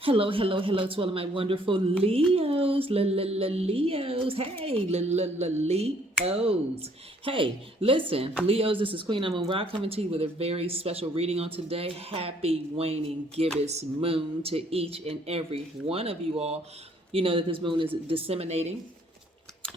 Hello, hello, hello to all of my wonderful Leos. Leos. Hey, Leos. Hey, listen, Leos, this is Queen Amun Ra coming to you with a very special reading on today. Happy waning gibbous moon to each and every one of you all. You know that this moon is disseminating.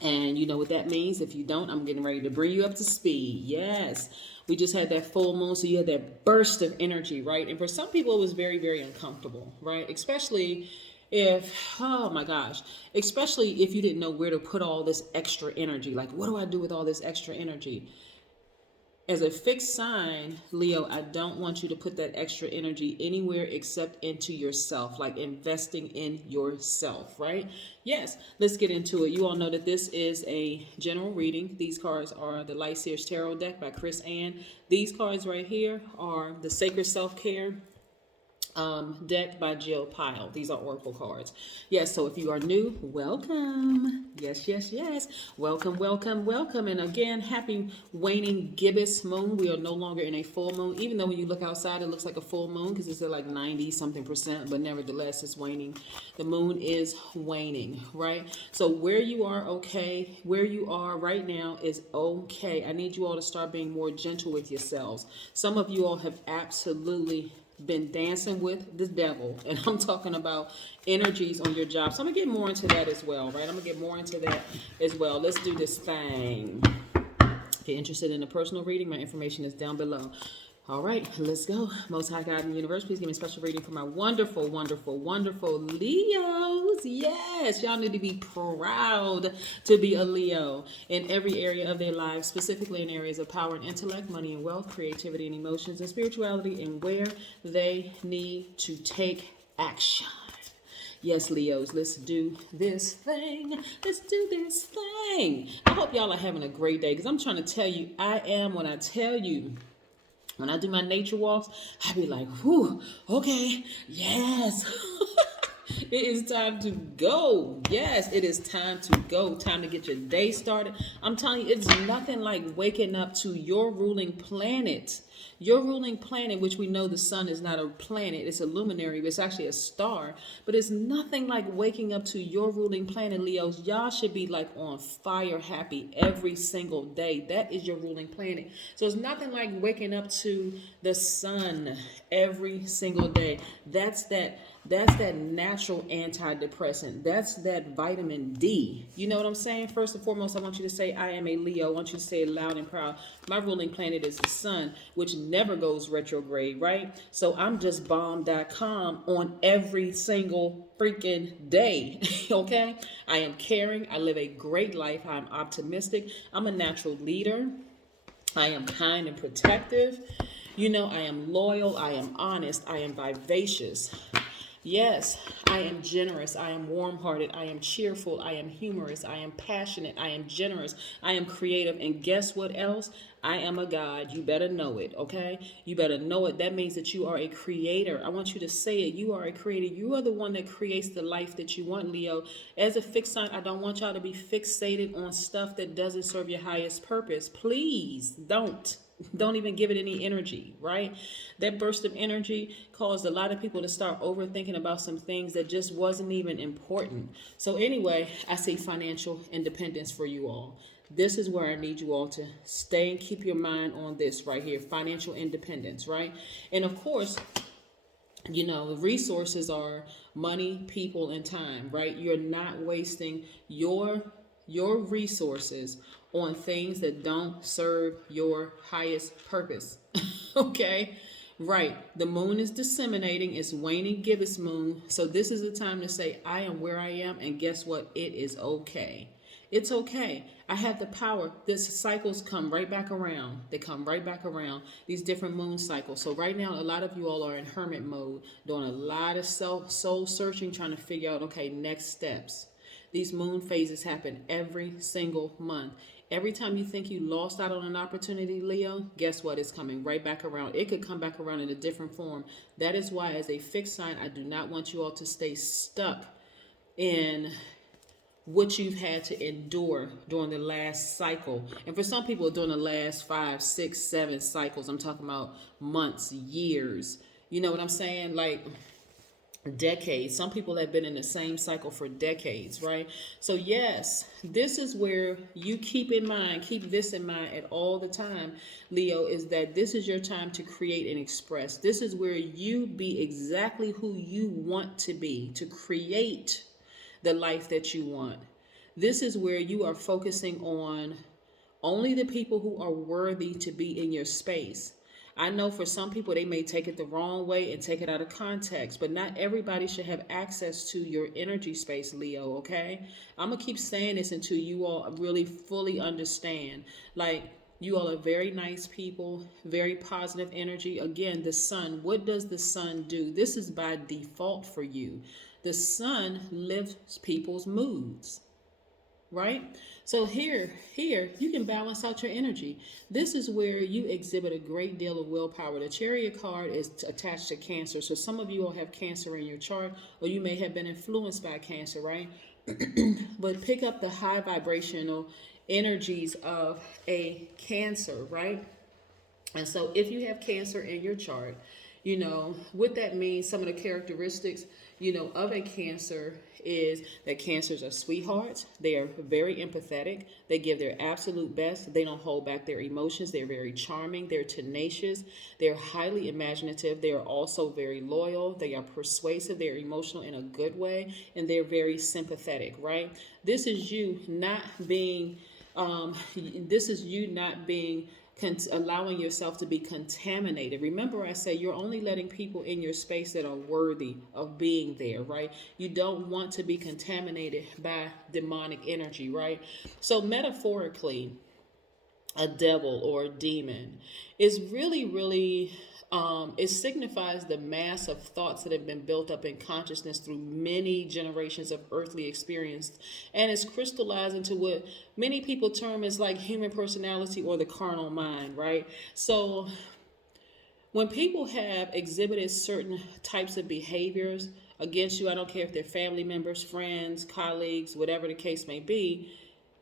And you know what that means. If you don't, I'm getting ready to bring you up to speed. Yes. We just had that full moon, so you had that burst of energy, right? And for some people, it was very, very uncomfortable, right? Especially if, oh my gosh, especially if you didn't know where to put all this extra energy. Like, what do I do with all this extra energy? As a fixed sign, Leo, I don't want you to put that extra energy anywhere except into yourself, like investing in yourself, right? Yes, let's get into it. You all know that this is a general reading. These cards are the Light Seers Tarot deck by Chris Ann. These cards right here are the Sacred Self-Care deck by Jill Pyle. These are oracle cards. Yes, so if you are new, welcome. Yes, yes, yes. Welcome, welcome, welcome. And again, happy waning gibbous moon. We are no longer in a full moon, even though when you look outside, it looks like a full moon because it's at like 90 something percent, but nevertheless, it's waning. The moon is waning, right? So where you are, okay, where you are right now is okay. I need you all to start being more gentle with yourselves. Some of you all have absolutely been dancing with the devil, and I'm talking about energies on your job. So I'm gonna get more into that as well, right? I'm gonna get more into that as well. Let's do this thing. If you're interested in a personal reading, my information is down below. All right, let's go. Most High God in the universe, please give me a special reading for my wonderful, wonderful, wonderful Leos. Yes, y'all need to be proud to be a Leo in every area of their lives, specifically in areas of power and intellect, money and wealth, creativity and emotions, and spirituality, and where they need to take action. Yes, Leos, let's do this thing. Let's do this thing. I hope y'all are having a great day because I'm trying to tell you, I am when I tell you. When I do my nature walks, I be like, whew, okay, yes. It is time to go. Yes, it is time to go. Time to get your day started. I'm telling you, it's nothing like waking up to your ruling planet. Your ruling planet, which we know the sun is not a planet, it's a luminary, but it's actually a star. But it's nothing like waking up to your ruling planet, Leos. Y'all should be like on fire happy every single day. That is your ruling planet. So it's nothing like waking up to the sun every single day. That's that natural antidepressant. That's that vitamin D. You know what I'm saying? First and foremost, I want you to say, I am a Leo. I want you to say it loud and proud. My ruling planet is the sun, which never goes retrograde, right? So I'm just bomb.com on every single freaking day. Okay? I am caring. I live a great life. I'm optimistic. I'm a natural leader. I am kind and protective. You know, I am loyal. I am honest. I am vivacious. Yes, I am generous. I am warm hearted. I am cheerful. I am humorous. I am passionate. I am generous. I am creative. And guess what else? I am a God. You better know it, okay? You better know it. That means that you are a creator. I want you to say it. You are a creator. You are the one that creates the life that you want, Leo. As a fixed sign, I don't want y'all to be fixated on stuff that doesn't serve your highest purpose. Please don't. Don't even give it any energy, right? That burst of energy caused a lot of people to start overthinking about some things that just wasn't even important. So anyway, I see financial independence for you all. This is where I need you all to stay and keep your mind on this right here, financial independence, right? And of course, you know, resources are money, people, and time, right? You're not wasting your resources on things that don't serve your highest purpose. Okay? Right. The moon is disseminating. It's waning gibbous moon. So this is the time to say, I am where I am. And guess what? It is okay. It's okay. I have the power. These cycles come right back around. They come right back around. These different moon cycles. So right now, a lot of you all are in hermit mode, doing a lot of soul searching, trying to figure out, okay, next steps. These moon phases happen every single month. Every time you think you lost out on an opportunity, Leo, guess what? It's coming right back around. It could come back around in a different form. That is why, as a fixed sign, I do not want you all to stay stuck in what you've had to endure during the last cycle. And for some people, during the last 5, 6, 7 cycles, I'm talking about months, years. You know what I'm saying? Like, decades. Some people have been in the same cycle for decades, right? So yes, this is where you keep this in mind at all the time, Leo, is that this is your time to create and express. This is where you be exactly who you want to be, to create the life that you want. This is where you are focusing on only the people who are worthy to be in your space. I know for some people they may take it the wrong way and take it out of context, but not everybody should have access to your energy space, Leo, okay? I'm going to keep saying this until you all really fully understand. Like, you all are very nice people, very positive energy. Again, the sun, what does the sun do? This is by default for you. The sun lifts people's moods, right? So here you can balance out your energy. This is where you exhibit a great deal of willpower. The Chariot card is attached to Cancer, so some of you all have Cancer in your chart, or you may have been influenced by Cancer, right? But pick up the high vibrational energies of a Cancer, right? And so if you have Cancer in your chart, you know what that means. Some of the characteristics, of a Cancer is that Cancers are sweethearts. They are very empathetic. They give their absolute best. They don't hold back their emotions. They're very charming. They're tenacious. They're highly imaginative. They are also very loyal. They are persuasive. They're emotional in a good way, and they're very sympathetic, right? This is you not being allowing yourself to be contaminated. Remember, I say you're only letting people in your space that are worthy of being there, right? You don't want to be contaminated by demonic energy, right? So metaphorically, a devil or a demon is really it signifies the mass of thoughts that have been built up in consciousness through many generations of earthly experience, and it's crystallized into what many people term as like human personality or the carnal mind, right? So when people have exhibited certain types of behaviors against you, I don't care if they're family members, friends, colleagues, whatever the case may be,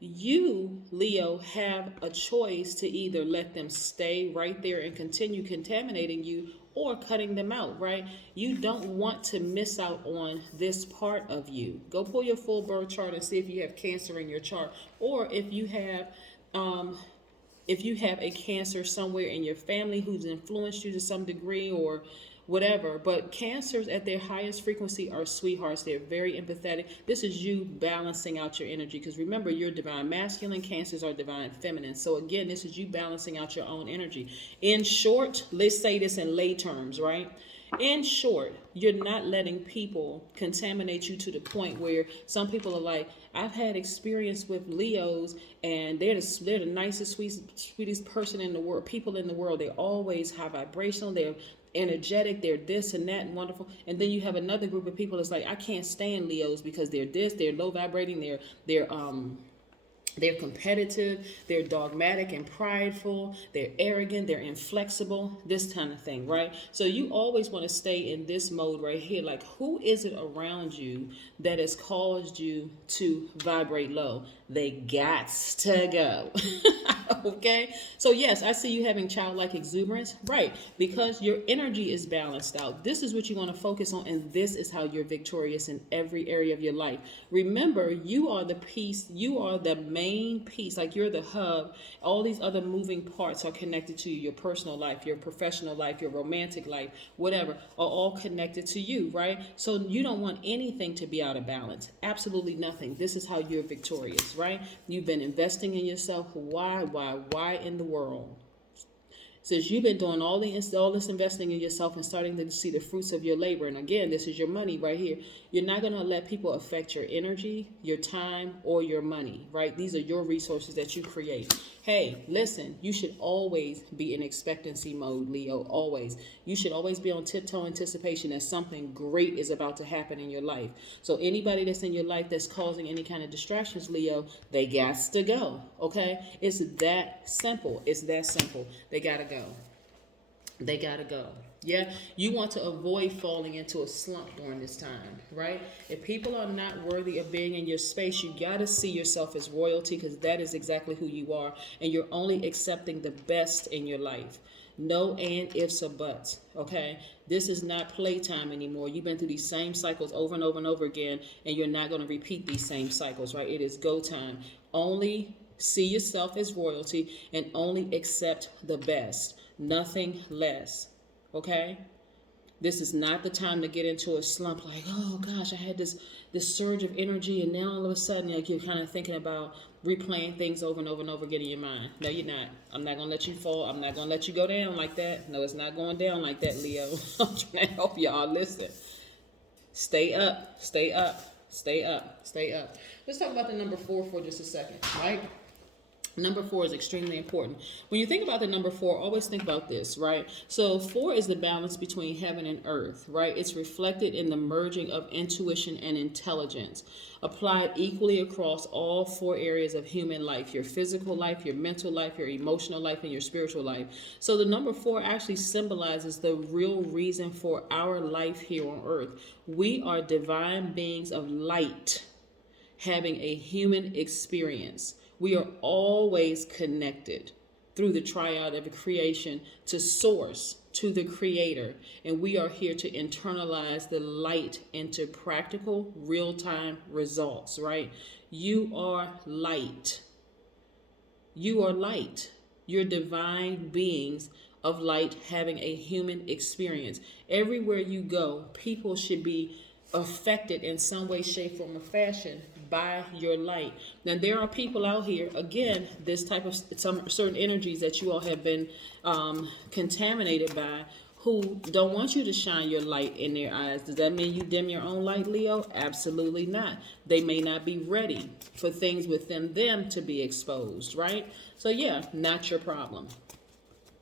you, Leo, have a choice to either let them stay right there and continue contaminating you, or cutting them out, right? You don't want to miss out on this part of you. Go pull your full birth chart and see if you have Cancer in your chart, or if you have a Cancer somewhere in your family who's influenced you to some degree or whatever. But Cancers at their highest frequency are sweethearts. They're very empathetic. This is you balancing out your energy, because remember, you're divine masculine, Cancers are divine feminine. So again, this is you balancing out your own energy. In short, let's say this in lay terms, right? In short, you're not letting people contaminate you to the point where some people are like, I've had experience with Leos, and they're the nicest, sweetest person in the world, people in the world. They're always high vibrational. They're energetic. They're this and that and wonderful. And then you have another group of people that's like, I can't stand Leos because they're this, they're low vibrating, they're competitive, they're dogmatic and prideful, they're arrogant, they're inflexible, this kind of thing, right? So you always want to stay in this mode right here. Like, who is it around you that has caused you to vibrate low? They gots to go. Okay? So yes, I see you having childlike exuberance, right? Because your energy is balanced out. This is what you want to focus on, and this is how you're victorious in every area of your life. Remember, you are the piece, you are the main piece, like you're the hub. All these other moving parts are connected to you. Your personal life, your professional life, your romantic life, whatever, are all connected to you, right? So you don't want anything to be out of balance. Absolutely nothing. This is how you're victorious, right? You've been investing in yourself. Why in the world? Since you've been doing all this investing in yourself and starting to see the fruits of your labor, and again, this is your money right here. You're not going to let people affect your energy, your time, or your money, right? These are your resources that you create. Hey, listen, you should always be in expectancy mode, Leo, always. You should always be on tiptoe anticipation that something great is about to happen in your life. So anybody that's in your life that's causing any kind of distractions, Leo, they got to go, okay? It's that simple. It's that simple. They got to go. They got to go. Yeah, you want to avoid falling into a slump during this time, right? If people are not worthy of being in your space, you got to see yourself as royalty, because that is exactly who you are, and you're only accepting the best in your life. No and ifs or buts, okay? This is not playtime anymore. You've been through these same cycles over and over and over again, and you're not going to repeat these same cycles, right? It is go time. Only see yourself as royalty and only accept the best, nothing less, okay? This is not the time to get into a slump like, oh gosh, I had this surge of energy, and now all of a sudden, like, you're kind of thinking about replaying things over and over and over again in your mind. No, you're not. I'm not going to let you fall. I'm not going to let you go down like that. No, it's not going down like that, Leo. I'm trying to help y'all. Listen. Stay up. Stay up. Stay up. Stay up. Let's talk about the number 4 for just a second, right? Number 4 is extremely important. When you think about the number 4, always think about this, right? So 4 is the balance between heaven and earth, right? It's reflected in the merging of intuition and intelligence, applied equally across all 4 areas of human life: your physical life, your mental life, your emotional life, and your spiritual life. So the number 4 actually symbolizes the real reason for our life here on earth. We are divine beings of light having a human experience. We are always connected through the triad of creation to source, to the creator. And we are here to internalize the light into practical, real-time results, right? You are light. You are light. You're divine beings of light having a human experience. Everywhere you go, people should be affected in some way, shape, form, or fashion by your light. Now, there are people out here, again, this type of some certain energies that you all have been contaminated by, who don't want you to shine your light in their eyes. Does that mean you dim your own light, Leo? Absolutely not. They may not be ready for things within them to be exposed, right? So yeah, not your problem.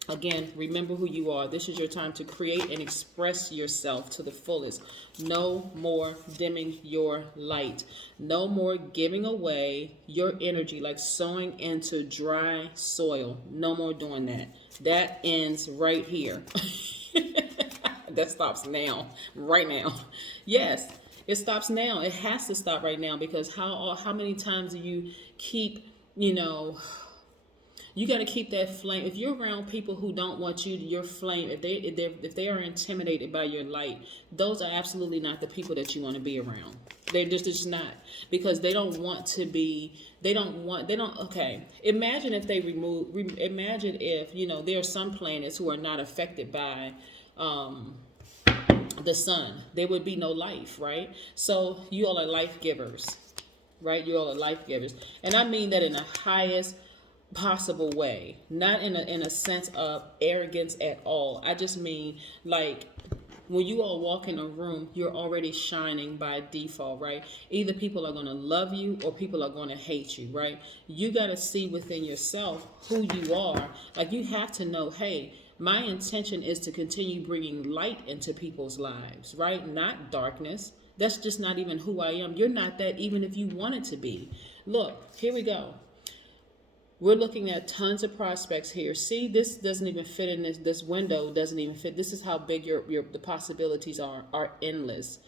Again, remember who you are. This is your time to create and express yourself to the fullest. No more dimming your light. No more giving away your energy like sowing into dry soil. No more doing that. That ends right here. That stops now, right now. Yes, it stops now. It has to stop right now, because how many times do you keep, you got to keep that flame. If you're around people who don't want your flame, if they are intimidated by your light, those are absolutely not the people that you want to be around. They're just not, because they don't want to be. Okay. Imagine if they imagine if there are some planets who are not affected by the sun. There would be no life, right? So you all are life givers, right? You all are life givers, and I mean that in the highest possible way, not in a sense of arrogance at all. I just mean, like, when you all walk in a room, you're already shining by default, right? Either people are going to love you or people are going to hate you, right? You got to see within yourself who you are. Like, you have to know, hey, my intention is to continue bringing light into people's lives, right? Not darkness. That's just not even who I am. You're not that, even if you wanted to be. Look, here we go. We're looking at tons of prospects here. See, this doesn't even fit in this window. Doesn't even fit. This is how big the possibilities are endless.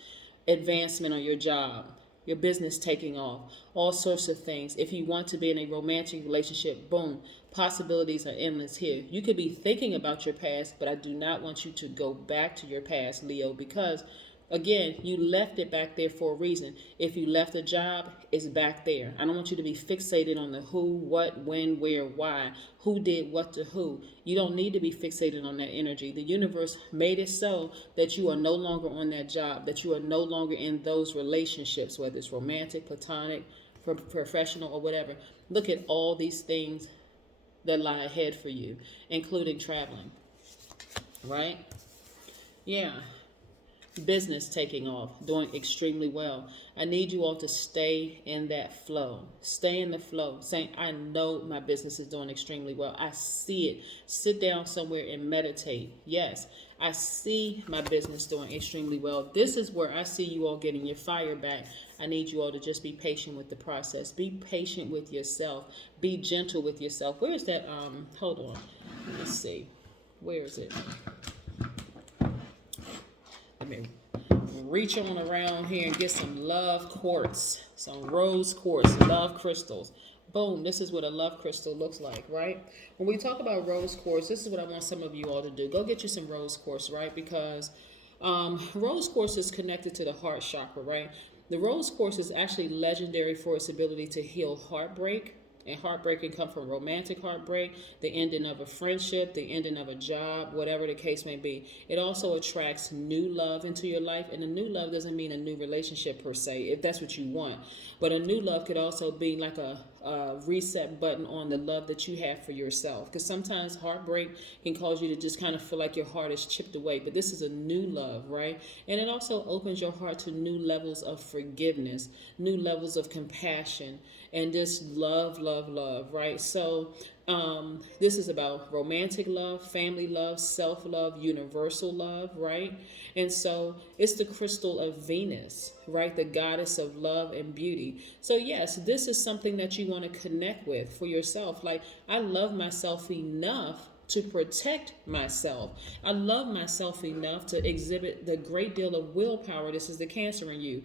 Advancement on your job, your business taking off, all sorts of things. If you want to be in a romantic relationship, boom, possibilities are endless here. You could be thinking about your past, but I do not want you to go back to your past, Leo, because again, you left it back there for a reason. If you left a job, it's back there. I don't want you to be fixated on the who, what, when, where, why, who did what to who. You don't need to be fixated on that energy. The universe made it so that you are no longer on that job, that you are no longer in those relationships, whether it's romantic, platonic, professional, or whatever. Look at all these things that lie ahead for you, including traveling, right? Yeah. Business taking off, doing extremely well. I need you all to stay in that flow. Stay in the flow, saying, I know my business is doing extremely well. I see it. Sit down somewhere and meditate. Yes, I see my business doing extremely well. This is where I see you all getting your fire back. I need you all to just be patient with the process. Be patient with yourself. Be gentle with yourself. Where is that? Hold on. Let's see. Where is it? Let me reach on around here and get some love quartz, some rose quartz, love crystals. Boom, this is what a love crystal looks like, right? When we talk about rose quartz, this is what I want some of you all to do. Go get you some rose quartz, right? Because rose quartz is connected to the heart chakra, right? The rose quartz is actually legendary for its ability to heal heartbreak. And heartbreak can come from romantic heartbreak, the ending of a friendship, the ending of a job, whatever the case may be. It also attracts new love into your life. And a new love doesn't mean a new relationship per se, if that's what you want. But a new love could also be like a reset button on the love that you have for yourself. Because sometimes heartbreak can cause you to just kind of feel like your heart is chipped away. But this is a new love, right? And it also opens your heart to new levels of forgiveness, new levels of compassion, and just love, love, love, right? So this is about romantic love, family love, self-love, universal love, right? And so it's the crystal of Venus, right? The goddess of love and beauty. So yes, this is something that you want to connect with for yourself. Like, I love myself enough to protect myself. I love myself enough to exhibit the great deal of willpower. This is the Cancer in you.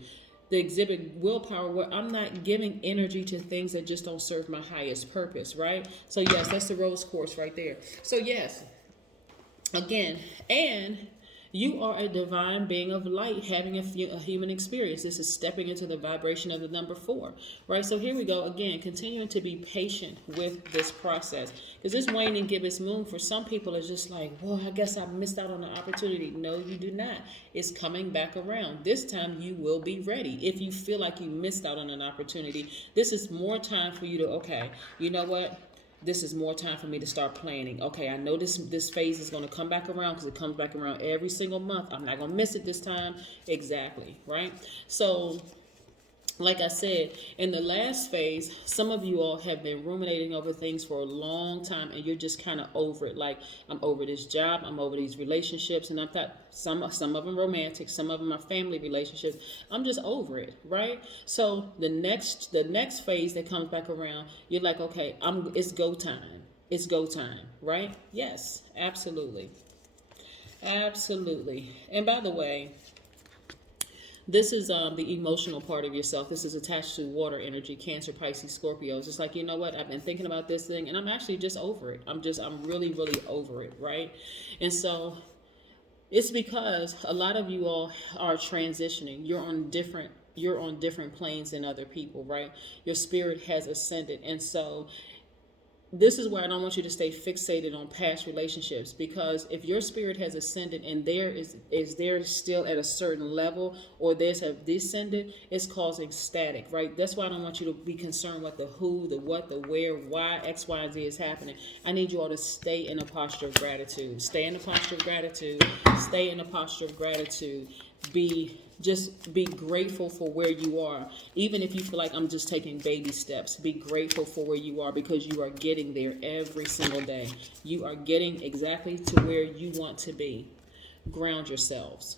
To exhibit willpower where I'm not giving energy to things that just don't serve my highest purpose, right? So yes, that's the rose quartz right there. So yes, again, and you are a divine being of light having a human experience. This is stepping into the vibration of the number 4, right? So here we go again, continuing to be patient with this process. Because this waning gibbous moon for some people is just like, well, I guess I missed out on the opportunity. No, you do not. It's coming back around. This time you will be ready. If you feel like you missed out on an opportunity, this is more time for you to, okay, you know what? This is more time for me to start planning. Okay, I know this phase is going to come back around because it comes back around every single month. I'm not going to miss it this time. Exactly, right? So, like I said, in the last phase, some of you all have been ruminating over things for a long time and you're just kind of over it. Like, I'm over this job, I'm over these relationships, and I've got some of them romantic, some of them are family relationships. I'm just over it, right? So the next phase that comes back around, you're like, okay, it's go time. It's go time, right? Yes, absolutely. Absolutely. And by the way, this is the emotional part of yourself. This is attached to water energy, Cancer, Pisces, Scorpios. It's like, you know what? I've been thinking about this thing and I'm actually just over it. I'm really, really over it, right? And so it's because a lot of you all are transitioning. You're on different planes than other people, right? Your spirit has ascended. And so this is where I don't want you to stay fixated on past relationships, because if your spirit has ascended and there is there still at a certain level, or theirs have descended, it's causing static, right? That's why I don't want you to be concerned with the who, the what, the where, why X, Y, and Z is happening. I need you all to stay in a posture of gratitude. Stay in a posture of gratitude. Stay in a posture of gratitude. Just be grateful for where you are. Even if you feel like I'm just taking baby steps, be grateful for where you are, because you are getting there every single day. You are getting exactly to where you want to be. Ground yourselves.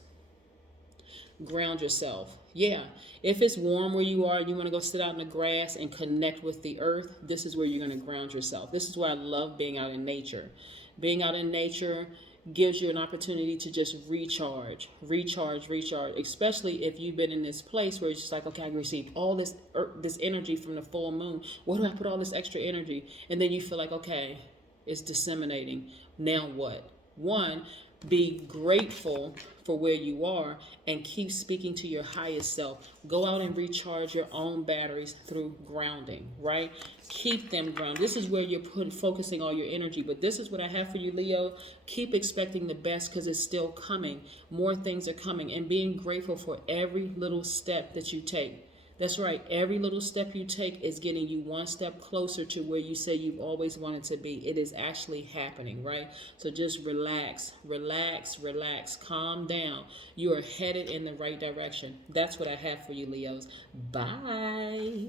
Ground yourself. Yeah, if it's warm where you are, you want to go sit out in the grass and connect with the earth, this is where you're going to ground yourself. This is why I love being out in nature. Being out in nature gives you an opportunity to just recharge, especially if you've been in this place where it's just like, okay, I received all this energy from the full moon. Where do I put all this extra energy? And then you feel like, okay, it's disseminating. Now what? One, be grateful for where you are and keep speaking to your highest self. Go out and recharge your own batteries through grounding, right? Keep them grounded. This is where you're focusing all your energy. But this is what I have for you, Leo. Keep expecting the best, because it's still coming. More things are coming, and being grateful for every little step that you take. That's right. Every little step you take is getting you one step closer to where you say you've always wanted to be. It is actually happening, right? So just relax. Calm down. You are headed in the right direction. That's what I have for you, Leos. Bye.